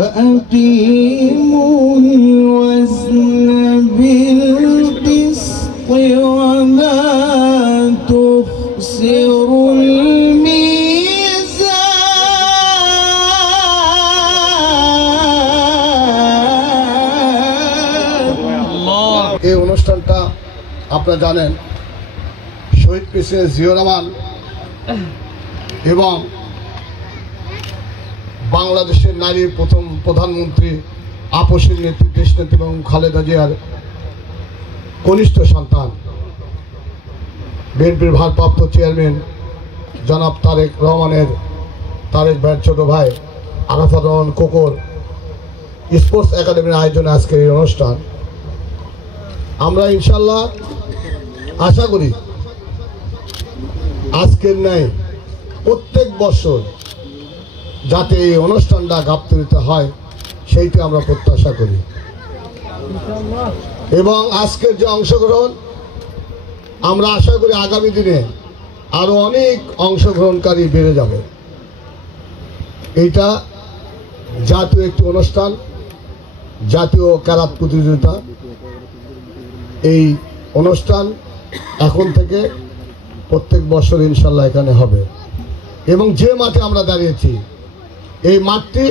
وأقيموا الوزن بالقسط ولا تخسروا الميزان। এই অনুষ্ঠানটা আপনারা জানেন শহীদ প্রেসিডেন্ট জিয়াউর রহমান এবং বাংলাদেশের নারীর প্রথম প্রধানমন্ত্রী আপসের নেত্রী দেশনেত্রী এবং খালেদা জিয়ার কনিষ্ঠ সন্তান বিএনপির ভারপ্রাপ্ত চেয়ারম্যান জনাব তারেক ভাইয়ের ছোট ভাই আরাফাত রহমান কোকর স্পোর্টস একাডেমির আয়োজনে আজকের এই অনুষ্ঠান। আমরা ইনশাল্লাহ আশা করি আজকের ন্যায় প্রত্যেক বছর যাতে এই অনুষ্ঠানটা গাপ্তরিত হয় সেইটা আমরা প্রত্যাশা করি এবং আজকের যে অংশগ্রহণ আমরা আশা করি আগামী দিনে আরো অনেক অংশগ্রহণকারী বেড়ে যাবে। এইটা জাতীয় একটি অনুষ্ঠান, জাতীয় ক্যারাত প্রতিযোগিতা। এই অনুষ্ঠান এখন থেকে প্রত্যেক বছর ইনশাল্লাহ এখানে হবে এবং যে মাঠে আমরা দাঁড়িয়েছি এই মাঠটি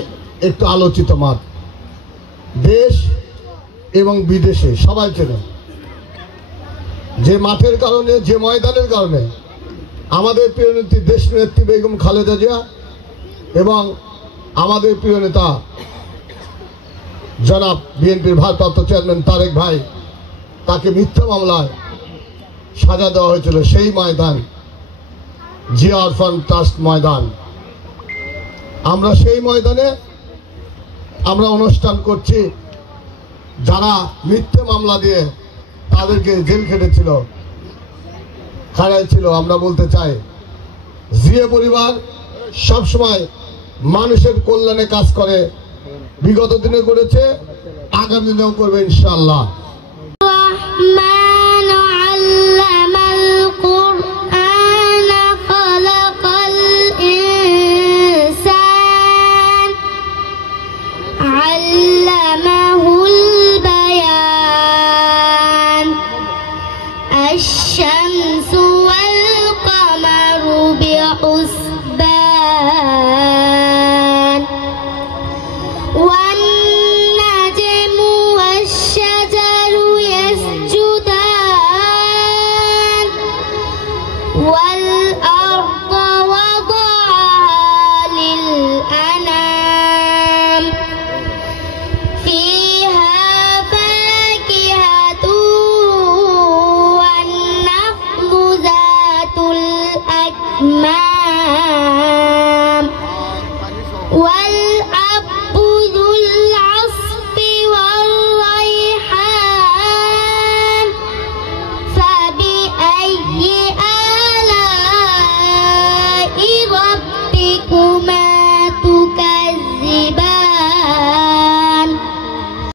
একটু আলোচিত মাঠ, দেশ এবং বিদেশে সবাই চেনে। যে মাঠের কারণে, যে ময়দানের কারণে আমাদের প্রিয় নেত্রী দেশনেত্রী বেগম খালেদা জিয়া এবং আমাদের প্রিয় নেতা জনাব বিএনপির ভারপ্রাপ্ত চেয়ারম্যান তারেক ভাই তাকে মিথ্যা মামলায় সাজা দেওয়া হয়েছিল, সেই ময়দান জিয়া অরফান ট্রাস্ট ময়দান। আমরা সেই ময়দানে আমরা অনুষ্ঠান করছি। যারা মিথ্যে মামলা দিয়ে তাদেরকে জেল খেটেছিল, খাড়াইছিল, আমরা বলতে চাই জিয়া পরিবার সবসময় মানুষের কল্যাণে কাজ করে, বিগত দিনে করেছে, আগামী দিনেও করবে ইনশাআল্লাহ। الشمس والقمر بحسبان والنجم والشجر يسجدان والأرض وضعها للأنام فيها فاكهة والنخل ذات الأكمام